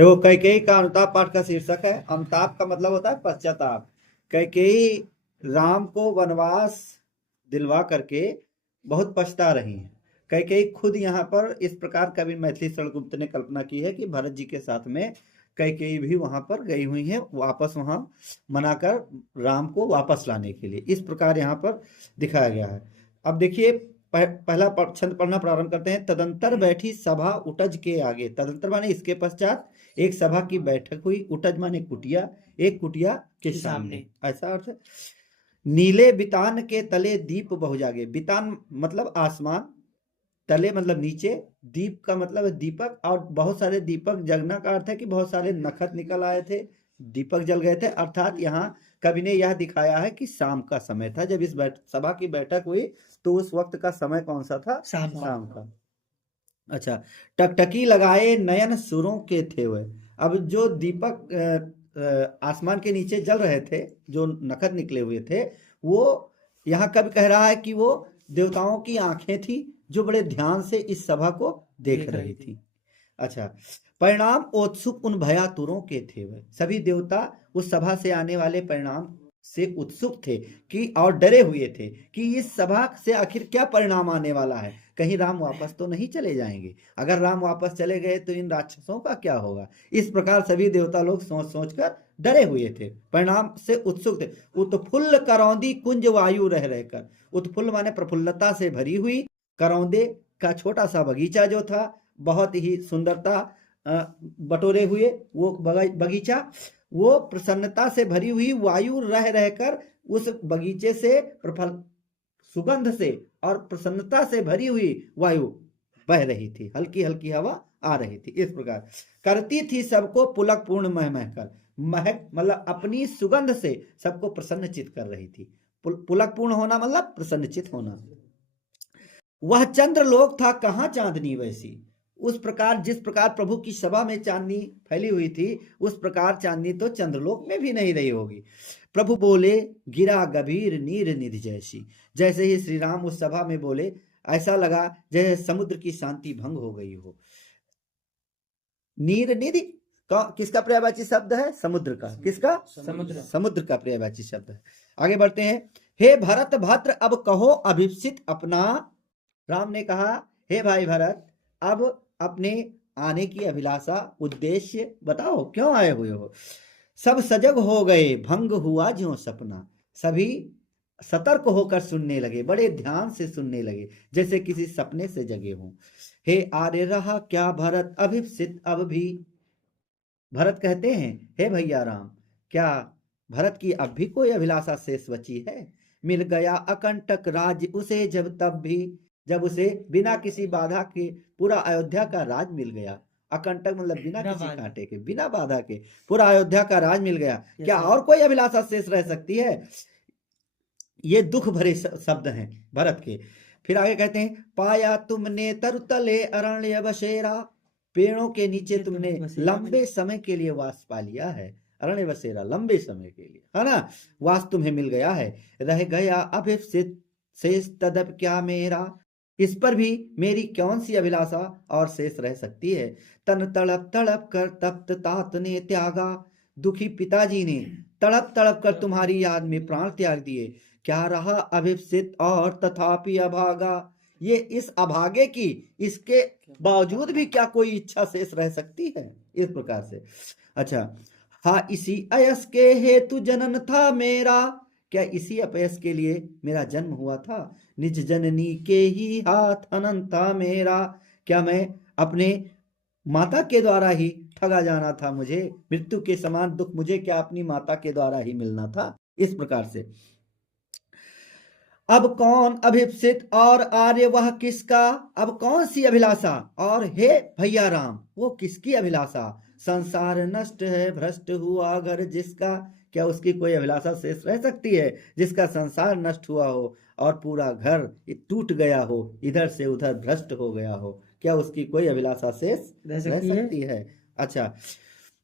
देखो, कैकेयी का अनुताप पाठ का शीर्षक है। अनुताप का मतलब होता है पश्चाताप। कैकेयी राम को वनवास दिलवा करके बहुत पछता रही हैं। कैकेयी खुद यहाँ पर इस प्रकार कवि मैथिली शरणगुप्त ने कल्पना की है कि भरत जी के साथ में कैकेयी भी वहां पर गई हुई है, वापस वहां मनाकर राम को वापस लाने के लिए। इस प्रकार यहाँ पर दिखाया गया है। अब देखिए, पहला छंद पढ़ना प्रारंभ करते हैं। तदंतर बैठी सभा उटज के आगे। तदंतर माने इसके पश्चात एक सभा की बैठक हुई। उटज माने कुटिया, एक कुटिया के सामने, ऐसा अर्थ है। नीले बितान के तले दीप बहु जागे। बितान मतलब आसमान, तले मतलब नीचे, दीप का मतलब है दीपक, और बहुत सारे दीपक जगना का अर्थ है कि बहुत सारे नखत निकल आए थे, दीपक जल गए थे। अर्थात यहाँ कवि ने यह दिखाया है कि शाम का समय था जब इस सभा की बैठक हुई, तो उस वक्त का समय कौन सा था? शाम का। अच्छा, टकटकी लगाए नयन सुरों के थे वह। अब जो दीपक आसमान के नीचे जल रहे थे, जो नखत निकले हुए थे, वो यहाँ कवि कह रहा है कि वो देवताओं की आंखें थी जो बड़े ध्यान से इस सभा को देख रही थी। अच्छा, परिणाम उत्सुक उन भयातुरों के थे वह। सभी देवता उस सभा से आने वाले परिणाम से उत्सुक थे कि और डरे हुए थे कि इस सभा से आखिर क्या परिणाम आने वाला है। कहीं राम वापस तो नहीं चले जाएंगे? अगर राम वापस चले गए तो इन राक्षसों का क्या होगा? इस प्रकार सभी देवता लोग सोच सोच कर डरे हुए थे, परिणाम से उत्सुक थे। उत्फुल्ल करौंदी कुंज वायु रह रहकर। उत्फुल्ल माने प्रफुल्लता से भरी हुई, करौंदे का छोटा सा बगीचा जो था, बहुत ही सुंदरता बटोरे हुए वो बगीचा, वो प्रसन्नता से भरी हुई वायु रह रहकर उस बगीचे से प्रफल सुगंध से और प्रसन्नता से भरी हुई वायु बह रही थी, हल्की हल्की हवा आ रही थी। इस प्रकार करती थी सबको पुलक पूर्ण मह महकर। महक मतलब अपनी सुगंध से सबको प्रसन्नचित कर रही थी। पुलक पूर्ण होना मतलब प्रसन्नचित होना। वह चंद्रलोक था, कहाँ चांदनी वैसी। उस प्रकार जिस प्रकार प्रभु की सभा में चांदनी फैली हुई थी, उस प्रकार चांदनी तो चंद्रलोक में भी नहीं रही होगी। प्रभु बोले गिरा गभीर नीर निधि जैसी। जैसे ही श्री राम उस सभा में बोले, ऐसा लगा जैसे समुद्र की शांति भंग हो गई हो। नीर निधि किसका पर्यायवाची शब्द है? समुद्र का। किसका? समुद्र का पर्यायवाची शब्द है। आगे बढ़ते हैं। हे भरत भद्र अब कहो अभिप्सित अपना। राम ने कहा, हे भाई भरत, अब अपने आने की अभिलाषा, उद्देश्य बताओ, क्यों आए हुए हो? सब सजग हो गए, भंग हुआ ज्यों सपना। सभी सतर्क होकर सुनने लगे, बड़े ध्यान से सुनने लगे, जैसे किसी सपने से जगे हों। हे आर्य रहा क्या भरत अभिप्सित अब भी। भरत कहते हैं, हे भैया राम, क्या भरत की अब भी कोई अभिलाषा शेष बची है? मिल गया अकंटक राज्य उसे जब तब भी। जब उसे बिना किसी बाधा के पूरा अयोध्या का राज मिल गया। अकंटक मतलब बिना किसी कांटे के, बिना बाधा के पूरा अयोध्या का राज मिल गया, क्या और कोई अभिलाषा शेष रह सकती है? ये दुख भरे शब्द हैं भरत के। फिर आगे कहते हैं, पाया तुमने तरुतले अरण्य बसेरा। पेड़ों के नीचे तुमने लंबे समय के लिए वास पा लिया है। अरण्य बसेरा लंबे समय के लिए, है ना, वास तुम्हें मिल गया है। रह गया अभिप्सित शेष तदप क्या मेरा। इस पर भी मेरी कौन सी अभिलाषा और शेष रह सकती है? तन तड़प तड़प कर तप्त तात ने त्यागा। दुखी पिताजी ने तड़प तड़प कर तुम्हारी याद में प्राण त्याग दिए, क्या रहा अभिप्सित और तथापि अभागा। ये इस अभागे की, इसके बावजूद भी क्या कोई इच्छा शेष रह सकती है? इस प्रकार से। अच्छा, हाँ इसी अयस के हेतु जनन था मेरा। क्या इसी अपयस के लिए मेरा जन्म हुआ था? निज जननी के ही हाथ हनन था मेरा। क्या मैं अपने माता के द्वारा ही ठगा जाना था? मुझे मृत्यु के समान दुख मुझे क्या अपनी माता के द्वारा ही मिलना था? इस प्रकार से। अब कौन अभिप्सित और आर्य वह किसका। अब कौन सी अभिलाषा, और हे भैया राम वो किसकी अभिलाषा। संसार नष्ट है भ्रष्ट हुआ अगर जिसका। क्या उसकी कोई अभिलाषा शेष रह सकती है? जिसका संसार नष्ट हुआ हो और पूरा घर टूट गया हो, इधर से उधर भ्रष्ट हो गया हो, क्या उसकी कोई अभिलाषा शेष रह सकती है? अच्छा,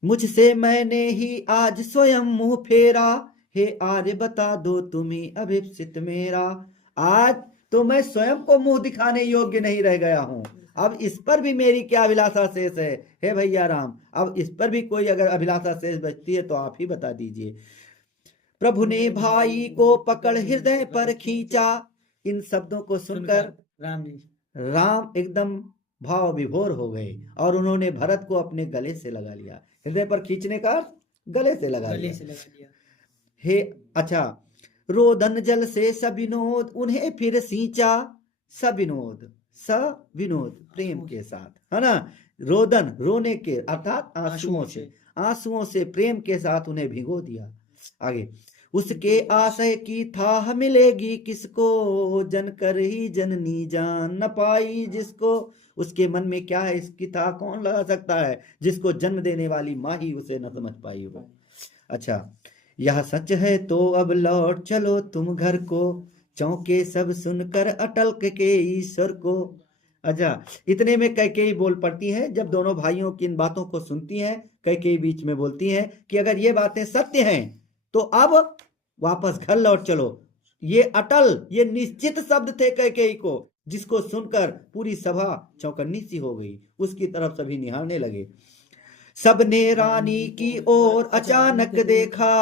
मुझसे मैंने ही आज स्वयं मुंह फेरा। हे आर्य बता दो तुम्ही अभिप्सित मेरा। आज तो मैं स्वयं को मुंह दिखाने योग्य नहीं रह गया हूं। अब इस पर भी मेरी क्या अभिलाषा शेष है, हे भैया राम, अब इस पर भी कोई अगर अभिलाषा शेष बचती है तो आप ही बता दीजिए। प्रभु ने भाई को पकड़ हृदय पर खींचा। इन शब्दों को सुनकर राम एकदम भाव विभोर हो गए और उन्होंने भरत को अपने गले से लगा लिया। हृदय पर खींचने का गले से लगा लिया। हे अच्छा, रोदन जल से सविनोद उन्हें फिर सींचा। सविनोद, सविनोद प्रेम के साथ, है ना। रोदन रोने के अर्थात आंसुओं से प्रेम के साथ उन्हें भिगो दिया। आगे, उसके आशय की था मिलेगी किसको, जन कर ही जननी जान न पाई जिसको। उसके मन में क्या है इसकी था कौन लगा सकता है, जिसको जन्म देने वाली माँ ही उसे न समझ पाई हो। अच्छा, यह सच है तो अब लौट चलो तुम घर को, चौंके सब सुनकर अटल के ईश्वर को। अच्छा, इतने में कैकेयी बोल पड़ती है। जब दोनों भाइयों की इन बातों को सुनती हैं, कैकेयी बीच में बोलती हैं कि अगर ये बातें सत्य हैं तो अब वापस घर लौट चलो। ये अटल, ये निश्चित शब्द थे कैकेयी को, जिसको सुनकर पूरी सभा चौकन्नी सी हो गई। उसकी तरफ सभी निहारने लगे। सबने रानी की ओर अचानक देखा।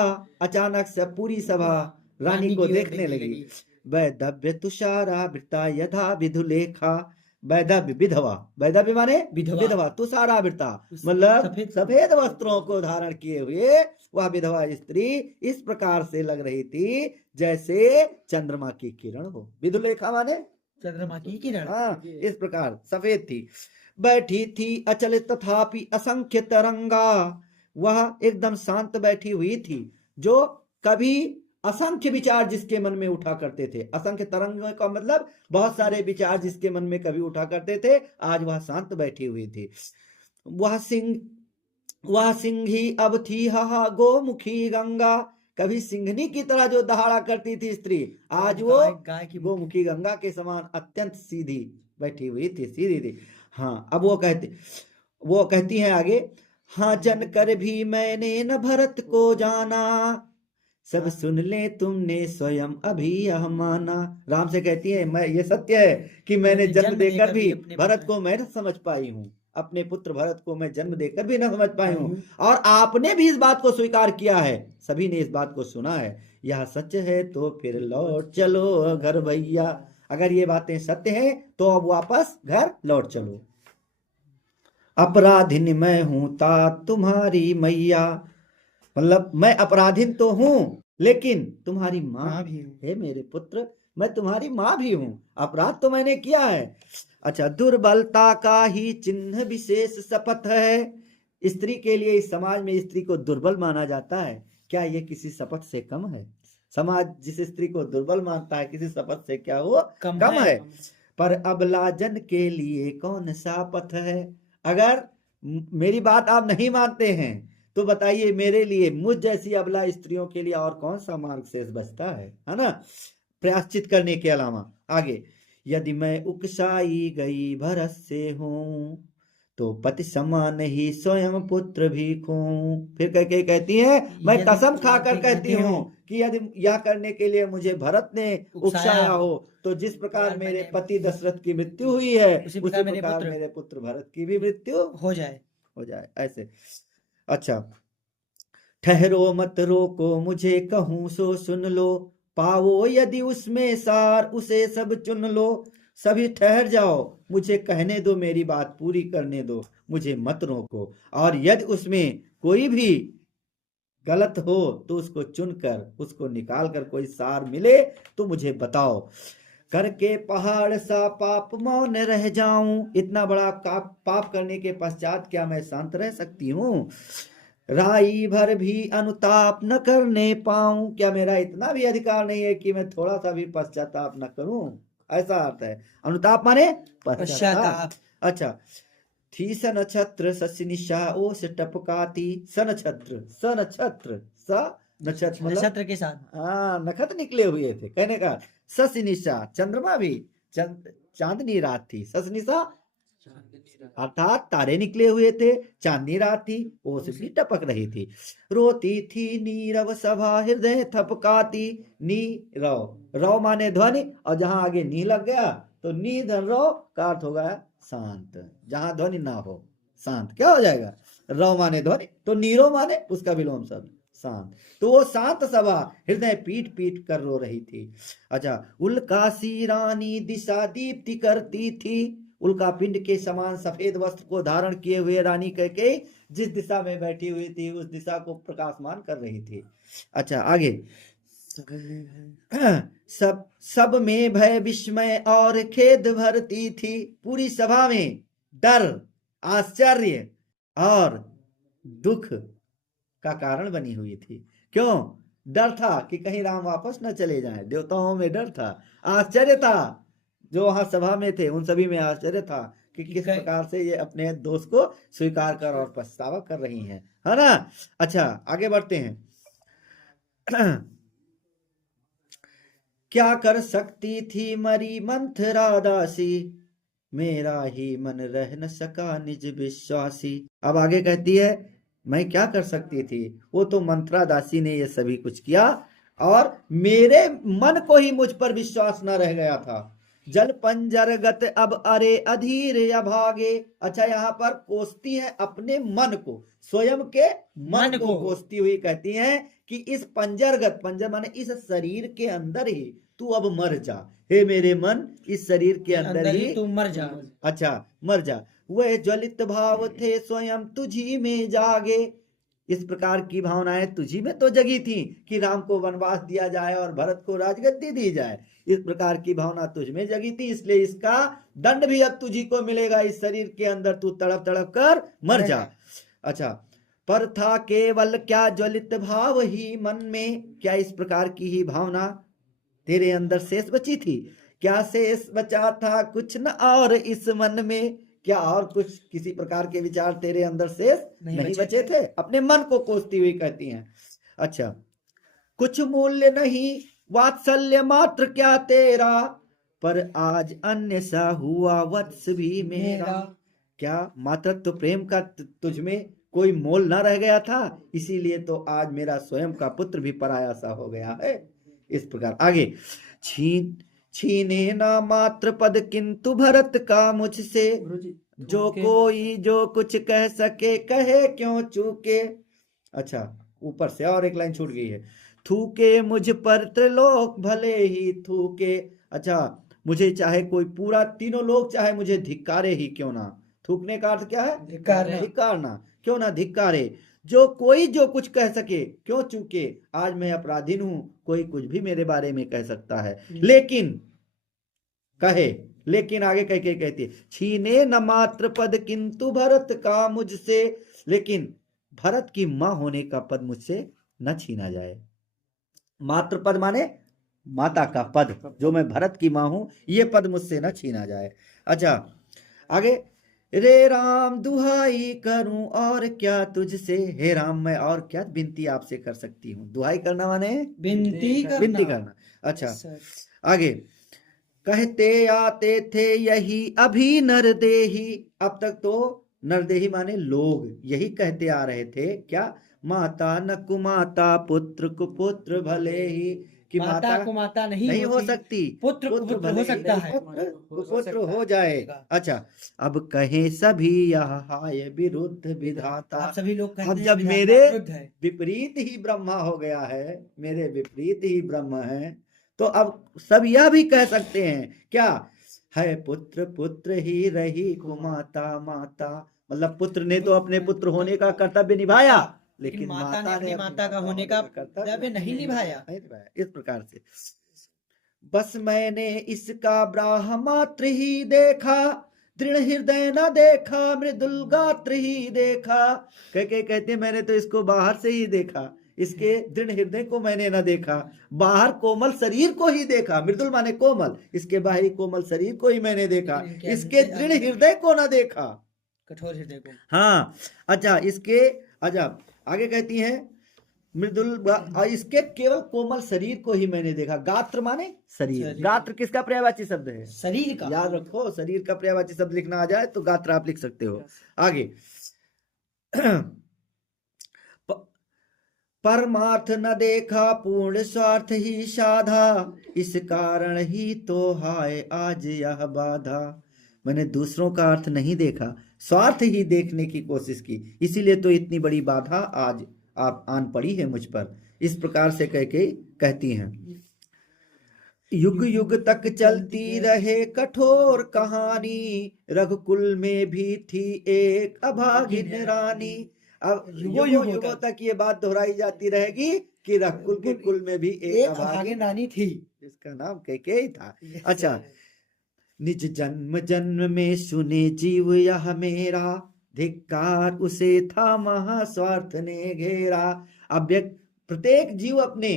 अचानक से पूरी सभा रानी को देखने लगी। वैदव्य तुषारावृता यथा विधुलेखा। वैदव्य विधवा, वैदव्य माने विधवा, तुषारावृता मतलब सफेद वस्त्रों को धारण किए हुए वह विधवा स्त्री इस प्रकार से लग रही थी जैसे चंद्रमा की किरण हो। विधुलेखा माने चंद्रमा की किरण। हाँ, इस प्रकार सफेद थी। बैठी थी अचल तथापि असंख्य तरंगा। वह एकदम शांत बैठी हुई थी, जो कभी असंख्य विचार जिसके मन में उठा करते थे। असंख्य तरंग का मतलब बहुत सारे विचार जिसके मन में कभी उठा करते थे, आज वह शांत बैठी हुई थी। वह सिंही अब थी हा गोमुखी गंगा। कभी सिंहनी की तरह जो दहाड़ा करती थी स्त्री, आज वो गोमुखी गंगा के समान अत्यंत सीधी बैठी हुई थी, सीधी थी। हाँ, अब वो कहती हैं आगे, हाँ जन कर भी मैंने न भरत को जाना, सब सुन ले तुमने स्वयं अभी यह माना। राम से कहती है, मैं ये सत्य है कि मैंने जन्म देकर भी भरत को मैं न समझ पाई हूँ, अपने पुत्र भरत को मैं जन्म देकर भी न समझ पाई हूँ, और आपने भी इस बात को स्वीकार किया है, सभी ने इस बात को सुना है। यह सच है तो फिर लौट चलो घर भैया। अगर ये बातें सत्य हैं तो अब वापस घर लौट चलो। अपराधिन मैं हूं ता तुम्हारी मैया, मतलब मैं अपराधीन तो हूं लेकिन तुम्हारी माँ भी है मेरे पुत्र, मैं तुम्हारी माँ भी हूं। अपराध तो मैंने किया है। अच्छा, दुर्बलता का ही चिन्ह विशेष शपथ है। स्त्री के लिए इस समाज में स्त्री को दुर्बल माना जाता है। क्या ये किसी शपथ से कम है? समाज जिस स्त्री को दुर्बल मानता है किसी शपथ से क्या वो कम है? पर अबला जन के लिए कौन सा पथ है? अगर मेरी बात आप नहीं मानते हैं तो बताइए मेरे लिए, मुझ जैसी अबला स्त्रियों के लिए और कौन सा मार्ग शेष बचता है ना, प्रायश्चित करने के अलावा। आगे, यदि मैं उकसाई गई भरत से हूं तो पति समान ही स्वयं पुत्र भी खूं। फिर कहती है, मैं कसम खाकर कहती हूँ कि यदि यह करने के लिए मुझे भरत ने उकसाया हो तो जिस प्रकार मेरे पति दशरथ की मृत्यु हुई है उसी प्रकार मेरे पुत्र भरत की भी मृत्यु हो जाए ऐसे। अच्छा, ठहरो मत रोको मुझे कहूं सो सुन लो, पाओ यदि उसमें सार उसे सब चुन लो। सभी ठहर जाओ, मुझे कहने दो, मेरी बात पूरी करने दो, मुझे मत रोको, और यदि उसमें कोई भी गलत हो तो उसको चुनकर उसको निकाल कर कोई सार मिले तो मुझे बताओ। करके पहाड़ सा पाप मौन रह जाऊं, इतना बड़ा पाप करने के पश्चात क्या मैं शांत रह सकती हूँ? राई भर भी अनुताप न करने पाऊं, क्या मेरा इतना भी अधिकार नहीं है कि मैं थोड़ा सा भी पश्चाताप न करूं? ऐसा अर्थ है अनुताप माने पश्चाताप। अच्छा, थी सनक्षत्र सनिशा ओ से टपकाती। सनक्षत्र, सनक्षत्र, नक्षत्र के साथ हाँ नखत निकले हुए थे, कहने का सनिशा चंद्रमा भी चांदनी रात थी। सनिशा अर्थात तारे निकले हुए थे, चांदनी रात थी, ओस भी टपक रही थी। रोती थी नीरव सभा हृदय थपकाती। नीरव, रव माने ध्वनि, और जहां आगे नी लग गया तो नी धन रव का अर्थ होगा शांत, जहां ध्वनि ना हो शांत क्या हो जाएगा? रव माने ध्वनि, तो नीरो माने उसका विलोम शब्द शांत। तो वो शांत सभा हृदय पीट पीट कर रो रही थी। अच्छा, उल्कासी रानी दिशा दीप्ति करती थी। उल्का पिंड के समान सफेद वस्त्र को धारण किए हुए रानी कैकेयी जिस दिशा में बैठी हुई थी उस दिशा को प्रकाशमान कर रही थी। अच्छा आगे, सब सब में भय विस्मय और खेद भरती थी। पूरी सभा में डर, आश्चर्य और दुख का कारण बनी हुई थी। क्यों? डर था कि कहीं राम वापस न चले जाएं, देवताओं में डर था, आश्चर्य था, जो वहां सभा में थे उन सभी में आश्चर्य था कि किस प्रकार से ये अपने दोष को स्वीकार कर और पछतावा कर रही हैं, है ना। अच्छा आगे बढ़ते हैं। क्या कर सकती थी मरी मंथरा दासी, मेरा ही मन रह न सका निज विश्वासी। अब आगे कहती है मैं क्या कर सकती थी, वो तो मंत्रा दासी ने ये सभी कुछ किया और मेरे मन को ही मुझ पर विश्वास न रह गया था। जल पंजरगत अब अरे अधीर अभागे। अच्छा यहाँ पर कोसती है अपने मन को, स्वयं के मन को कोसती हुई कहती है कि इस पंजरगत, पंजर माने इस शरीर के अंदर ही तू अब मर जा। हे मेरे मन, इस शरीर के अंदर ही तू मर जा। अच्छा मर जा। वह ज्वलित भाव थे स्वयं तुझी में जागे। इस प्रकार की भावनाएं तुझी में तो जगी थी कि राम को वनवास दिया जाए और भरत को राजगद्दी दी जाए। इस प्रकार की भावना तुझ में जगी थी, इसलिए इसका दंड भी अब तुझी को मिलेगा। इस शरीर के अंदर तू तड़प तड़प कर मर जा। अच्छा, पर था केवल क्या ज्वलित भाव ही मन में। क्या इस प्रकार की ही भावना तेरे अंदर शेष बची थी? क्या शेष बचा था कुछ न और इस मन में? क्या और कुछ किसी प्रकार के विचार तेरे अंदर शेष नहीं बचे थे? अपने मन को कोसती हुई कहती हैं। अच्छा, कुछ मूल्य नहीं वात्सल्य मात्र क्या तेरा, पर आज अन्य सा हुआ वत्स भी मेरा। क्या मातृत्व प्रेम का तुझ में कोई मोल ना रह गया था? इसीलिए तो आज मेरा स्वयं का पुत्र भी पराया सा हो गया है। इस प्रकार आगे, छीने ना मात्र पद किंतु भरत का मुझसे, जो कोई जो कुछ कह सके कहे क्यों चूके। अच्छा ऊपर से और एक लाइन छूट गई है, थूके मुझ पर त्रिलोक भले ही थूके। अच्छा, मुझे चाहे कोई पूरा तीनों लोग चाहे मुझे धिक्कारे ही क्यों ना। थूकने का अर्थ क्या है? धिक्कारना। क्यों ना धिक्कारे, जो कोई जो कुछ कह सके क्यों चूके। आज मैं अपराधीन हूं, कोई कुछ भी मेरे बारे में कह सकता है, लेकिन कहे, लेकिन आगे कह के कहती है, छीने न मात्र पद किंतु भरत का मुझसे, लेकिन भरत की मां होने का पद मुझसे न छीना जाए। मात्र पद माने माता का पद, जो मैं भरत की मां हूं, ये पद मुझसे न छीना जाए। अच्छा आगे, रे राम दुहाई करूं और क्या तुझसे। हे राम मैं और क्या विनती आपसे कर सकती हूँ। दुहाई करना माने विनती करना। अच्छा आगे, कहते आते थे यही अभी नरदेही। अब तक तो नरदेही माने लोग यही कहते आ रहे थे, क्या? माता न कुमाता पुत्र कुपुत्र भले ही, कि माता कुमाता नहीं हो सकती, पुत्र कुपुत्र हो सकता है, पुत्र कुपुत्र हो जाए। अच्छा, अब कहे सभी यह हाय विरुद्ध विधाता। सभी लोग अब जब मेरे विपरीत ही ब्रह्मा हो गया है, मेरे विपरीत ही ब्रह्म है, तो अब सब यह भी कह सकते हैं क्या? है पुत्र पुत्र ही रही कुमाता माता। मतलब पुत्र ने तो अपने पुत्र होने का कर्तव्य निभाया, लेकिन माता ने अपनी माता का होने का कर्तव्य नहीं निभाया। इस प्रकार से बस मैंने इसका ब्राह्मात्र ही देखा, दृढ़ हृदय न देखा, मृदुल गात्र ही देखा। कहते मैंने तो इसको बाहर से ही देखा, इसके दृढ़ हृदय को मैंने न देखा, बाहर कोमल शरीर को ही देखा। मृदुल माने कोमल, इसके बाहरी कोमल शरीर को ही मैंने देखा, इसके दृढ़ हृदय को न देखा, कठोर हृदय को। हाँ अच्छा, इसके अच्छा आगे कहती है मृदुल, इसके केवल कोमल शरीर को ही मैंने देखा। गात्र माने शरीर। गात्र किसका पर्यायवाची शब्द है? शरीर का। याद रखो, शरीर का पर्यायवाची शब्द लिखना आ जाए तो गात्र आप लिख सकते हो। आगे, परमार्थ न देखा पूर्ण स्वार्थ ही साधा, इस कारण ही तो हाय आज यह बाधा। मैंने दूसरों का अर्थ नहीं देखा, स्वार्थ ही देखने की कोशिश की, इसीलिए तो इतनी बड़ी बाधा आज आप आन पड़ी है मुझ पर। इस प्रकार से कह के कहती हैं। युग युग तक चलती रहे कठोर कहानी, रघुकुल में भी थी एक अभागिन रानी। अब युगों युगों तक ये बात दोहराई जाती रहेगी कि रघुकुल के कुल में भी एक अभागिन रानी थी, जिसका नाम कैकेयी था। अच्छा, निज जन्म जन्म में सुने जीव यह मेरा, धिक्कार उसे था महास्वार्थ ने घेरा। अब प्रत्येक जीव अपने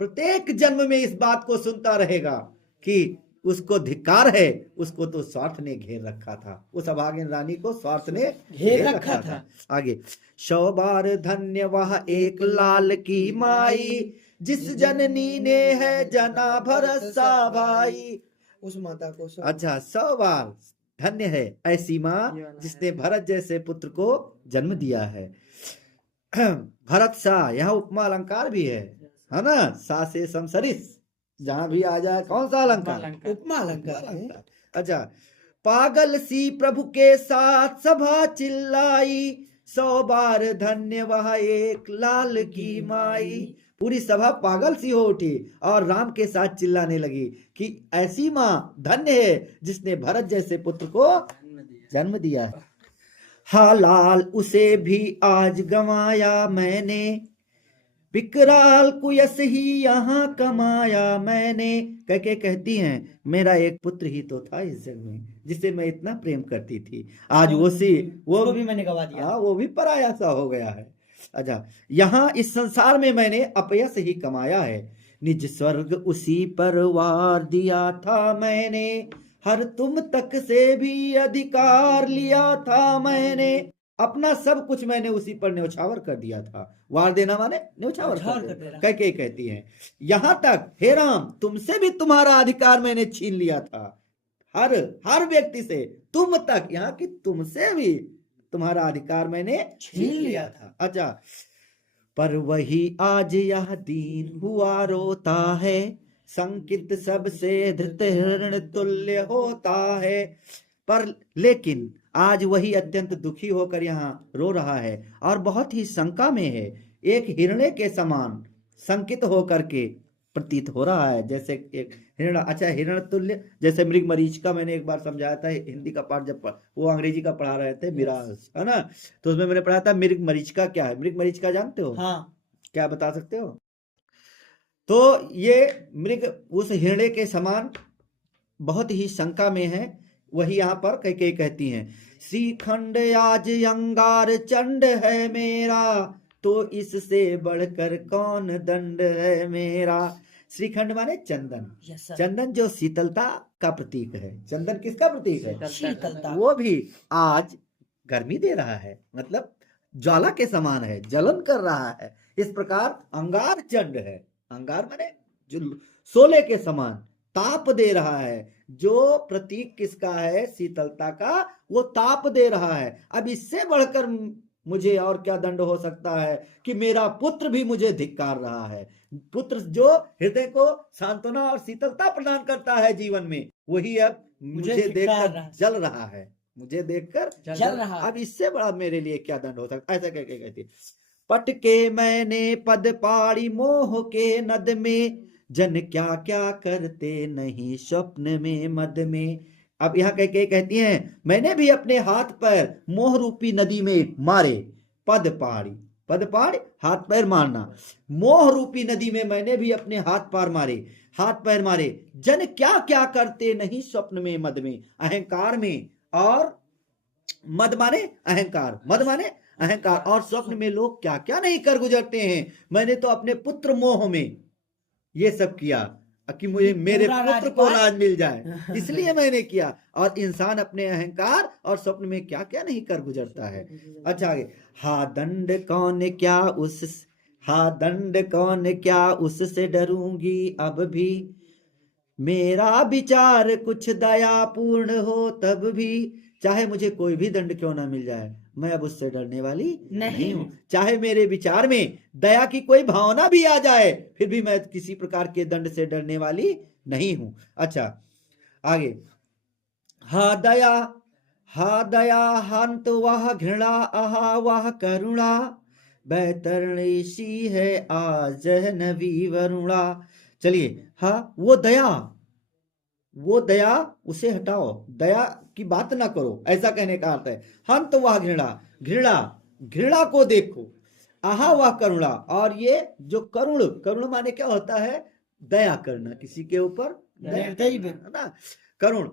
प्रत्येक जन्म में इस बात को सुनता रहेगा कि उसको धिक्कार है, उसको तो स्वार्थ ने घेर रखा था, उस अभागिन रानी को स्वार्थ ने घेर रखा था। आगे, 100 बार धन्य वह एक लाल की माई, जिस जननी ने है जना भरत सा भाई। उस माता को अच्छा, 100 बार धन्य है ऐसी माँ जिसने भरत जैसे पुत्र को जन्म दिया है। भरत सा, यहाँ उपमा अलंकार भी है ना, सा से समसरिस, जहां भी आ जाए कौन सा अलंकार? उपमा अलंकार। अच्छा, पागल सी प्रभु के साथ सभा चिल्लाई, 100 बार धन्य वह एक लाल की माई। पूरी सभा पागल सी हो उठी और राम के साथ चिल्लाने लगी कि ऐसी माँ धन्य है जिसने भरत जैसे पुत्र को जन्म दिया है। हा लाल उसे भी आज गंवाया मैंने, विकराल कुयस ही यहाँ कमाया मैंने। कह के कहती हैं, मेरा एक पुत्र ही तो था इस जग में जिसे मैं इतना प्रेम करती थी, आज वो भी मैंने गवा दिया। वो भी पराया सा हो गया है। अच्छा, यहाँ इस संसार में मैंने अपयश ही कमाया है, निज स्वर्ग उसी पर वार दिया था मैंने, हर तुम तक से भी अधिकार लिया था मैंने। अपना सब कुछ मैंने उसी पर न्यौछावर कर दिया था। वार देना माने न्यौछावर कर देना। कह के कहती हैं, यहां तक हे राम तुमसे भी तुम्हारा अधिकार मैंने छीन लिया था, हर व्यक्ति से, तुम तक, यहाँ की तुमसे भी तुम्हारा अधिकार मैंने छीन लिया था। अच्छा, पर वही आज यह दीन हुआ रोता है, संकित सबसे धृत हिरण तुल्य होता है। पर लेकिन आज वही अत्यंत दुखी होकर यहाँ रो रहा है और बहुत ही शंका में है, एक हिरणे के समान संकित होकर के प्रतीत हो रहा है, जैसे एक हिरण। अच्छा, हिरण तुल्य, जैसे मृग मरीचिका मैंने एक बार समझाया था, हिंदी का पाठ जब वो अंग्रेजी का पढ़ा रहे थे विराज, है ना, तो उसमें मैंने पढ़ा था मृग मरीचिका क्या है। मृग मरीचिका जानते हो? हाँ। क्या बता सकते हो? तो ये मृग उस हिरणे के समान बहुत ही शंका में है। वही यहाँ पर कई कहती हैं, श्रीखंड आज अंगार चंड है मेरा, तो इससे बढ़कर कौन दंड है मेरा। श्रीखंड माने चंदन, चंदन जो शीतलता का प्रतीक है। चंदन किसका प्रतीक है? शीतलता। वो भी आज गर्मी दे रहा है, मतलब ज्वाला के समान है, जलन कर रहा है। इस प्रकार अंगार चंड है, अंगार माने जो सोले के समान ताप दे रहा है। जो प्रतीक किसका है? शीतलता का, वो ताप दे रहा है। अब इससे बढ़कर मुझे और क्या दंड हो सकता है कि मेरा पुत्र भी मुझे धिक्कार रहा है। पुत्र जो हृदय को सांत्वना और शीतलता प्रदान करता है जीवन में, वही अब मुझे देखकर जल रहा है, मुझे देखकर जल रहा। अब इससे बड़ा मेरे लिए क्या दंड हो सकता? ऐसा कह के कहती, पट के मैंने पद पाड़ी मोह के नद में, जन क्या क्या करते नहीं स्वप्न में मद में। अब यहाँ कह के कहती हैं, मैंने भी अपने हाथ पैर मोह रूपी नदी में मारे। पद पाड़ी, पद पाड़ हाथ पैर मारना, मोह रूपी नदी में मैंने भी अपने हाथ पैर मारे, हाथ पैर मारे। जन क्या क्या करते नहीं स्वप्न में मद में, अहंकार में, और मद माने अहंकार, मद माने अहंकार, और स्वप्न में लोग क्या क्या नहीं कर गुजरते हैं। मैंने तो अपने पुत्र मोह में ये सब किया कि मुझे मेरे पुत्र को राज मिल जाए, इसलिए मैंने किया। और इंसान अपने अहंकार और स्वप्न में क्या क्या नहीं कर गुजरता है। अच्छा, आगे, हा दंड कौन क्या उस, हा दंड कौन क्या उससे डरूंगी अब भी, मेरा विचार कुछ दयापूर्ण हो तब भी। चाहे मुझे कोई भी दंड क्यों ना मिल जाए, मैं अब उससे डरने वाली नहीं हूं। चाहे मेरे विचार में दया की कोई भावना भी आ जाए, फिर भी मैं किसी प्रकार के दंड से डरने वाली नहीं हूं। अच्छा, आगे, हा दया हंत वह घृणा आहा वह करुणा, बैतरणी सी है आज जहनवी वरुणा। चलिए, हाँ वो दया उसे हटाओ, दया की बात ना करो, ऐसा कहने का अर्थ है। हंत वह घृणा, घृणा घृणा को देखो, आहा वह करुणा, और ये जो करुण, करुण माने क्या होता है? दया करना, किसी के ऊपर दया निर्दयी करना, है ना, करुण।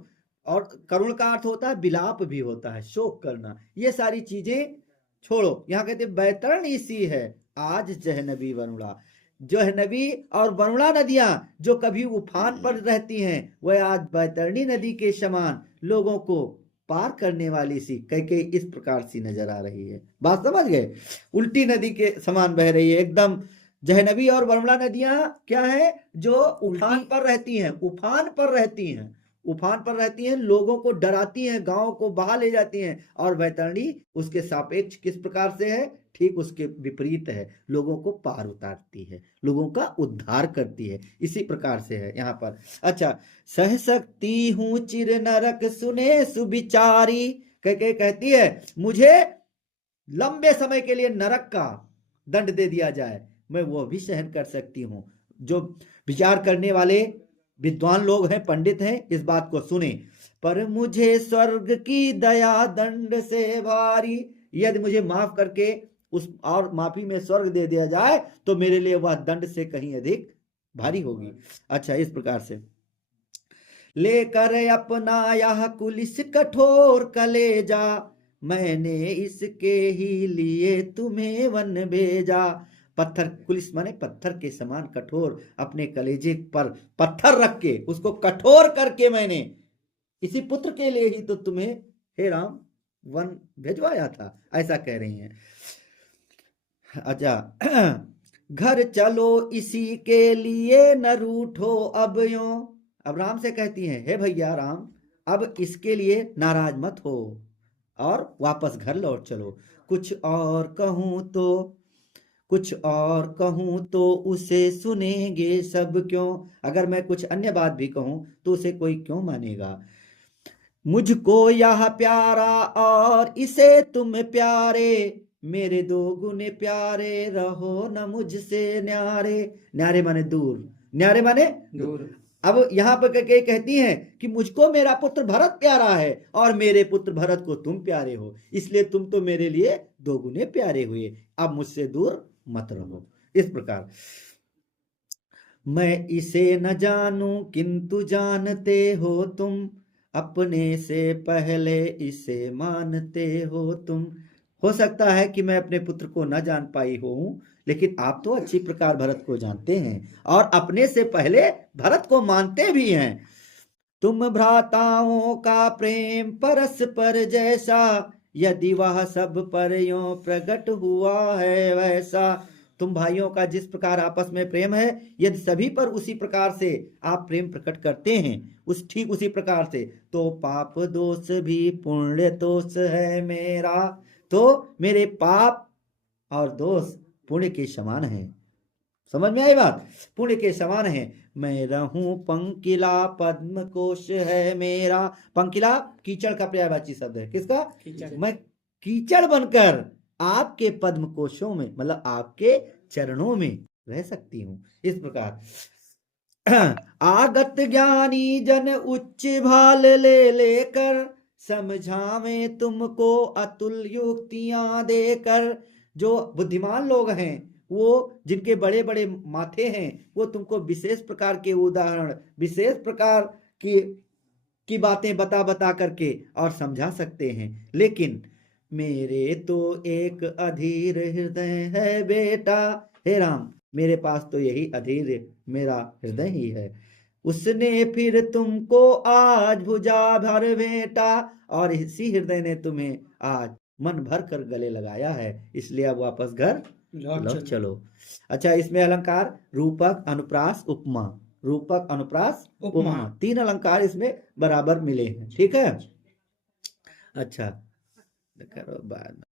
और करुण का अर्थ होता है विलाप भी होता है, शोक करना। ये सारी चीजें छोड़ो। यहाँ कहते बैतरणी सी है आज जहनवी वरुणा, जहनवी और वरुणा नदियां जो कभी उफान पर रहती हैं, वह आज बैतरणी नदी के समान लोगों को पार करने वाली सी कई इस प्रकार सी नजर आ रही है। बात समझ गए? उल्टी नदी के समान बह रही है एकदम। जहनवी और वरुणा नदियां क्या है? जो उफान पर रहती हैं, उफान पर रहती हैं, उफान पर रहती हैं, लोगों को डराती हैं, गांव को बहा ले जाती हैं। और बैतरणी उसके सापेक्ष किस प्रकार से है? ठीक उसके विपरीत है, लोगों को पार उतारती है, लोगों का उद्धार करती है। इसी प्रकार से है यहाँ पर। अच्छा, सह सकती हूं चिर नरक सुने सुविचारी, कहती है मुझे लंबे समय के लिए नरक का दंड दे दिया जाए, मैं वो भी सहन कर सकती हूं। जो विचार करने वाले विद्वान लोग हैं, पंडित हैं, इस बात को सुने। पर मुझे स्वर्ग की दया दंड से भारी, यदि मुझे माफ करके उस और माफी में स्वर्ग दे दिया जाए तो मेरे लिए वह दंड से कहीं अधिक भारी होगी। अच्छा, इस प्रकार से लेकर अपना यह कुलिस कठोर कलेजा, मैंने इसके ही लिए तुम्हें वन भेजा। पत्थर, कुलिस माने पत्थर के समान कठोर, अपने कलेजे पर पत्थर रख के उसको कठोर करके मैंने इसी पुत्र के लिए ही तो तुम्हें हे राम वन भेजवाया था, ऐसा कह रही हैं। अच्छा, घर चलो इसी के लिए न रूठो अब यूं, अब राम से कहती हैं हे भैया राम, अब इसके लिए नाराज मत हो और वापस घर लौट चलो। कुछ और कहूं तो उसे सुनेंगे सब क्यों, अगर मैं कुछ अन्य बात भी कहूं तो उसे कोई क्यों मानेगा। मुझको यह प्यारा और इसे तुम प्यारे, मेरे दो गुने प्यारे रहो न मुझसे न्यारे। न्यारे माने दूर, न्यारे माने दूर। अब यहाँ पर कहती हैं कि मुझको मेरा पुत्र भरत प्यारा है और मेरे पुत्र भरत को तुम प्यारे हो, इसलिए तुम तो मेरे लिए दो गुने प्यारे हुए, अब मुझसे दूर मत रहो। इस प्रकार मैं इसे न जानूं किंतु जानते हो तुम, अपने से पहले इसे मानते हो तुम। हो सकता है कि मैं अपने पुत्र को न जान पाई हूं, लेकिन आप तो अच्छी प्रकार भरत को जानते हैं और अपने से पहले भरत को मानते भी हैं। तुम भ्राताओं का प्रेम परस्पर जैसा, यदि वह सब पर यों प्रकट हुआ है वैसा। तुम भाइयों का जिस प्रकार आपस में प्रेम है, यदि सभी पर उसी प्रकार से आप प्रेम प्रकट करते हैं, ठीक उसी प्रकार से, तो पाप दोष भी पुण्य दोष है मेरा, तो मेरे पाप और दोष पुण्य के समान है। समझ में आई बात? पुण्य के समान है। मैं रहूं पंकिला पद्म कोश है मेरा, पंकिला कीचड़ का पर्यायवाची शब्द है, किसका? कीचड़। मैं कीचड़ बनकर आपके पद्म कोशों में, मतलब आपके चरणों में रह सकती हूँ। इस प्रकार आगत ज्ञानी जन उच्च भाल ले लेकर, समझावे तुमको अतुल युक्तियां देकर। जो बुद्धिमान लोग हैं, वो जिनके बड़े बड़े माथे हैं, वो तुमको विशेष प्रकार के उदाहरण, विशेष प्रकार की बातें बता बता करके और समझा सकते हैं। लेकिन मेरे तो एक अधीर हृदय है बेटा, हे राम मेरे पास तो यही अधीर मेरा हृदय ही है। उसने फिर तुमको आज भुजा भर भेंटा, और इसी हृदय ने तुम्हें आज मन भर कर गले लगाया है, इसलिए अब वापस घर लौट चलो। अच्छा, इसमें अलंकार रूपक, अनुप्रास, उपमा, रूपक, अनुप्रास, उपमा, 3 अलंकार इसमें बराबर मिले हैं। ठीक है। अच्छा, करो बाद।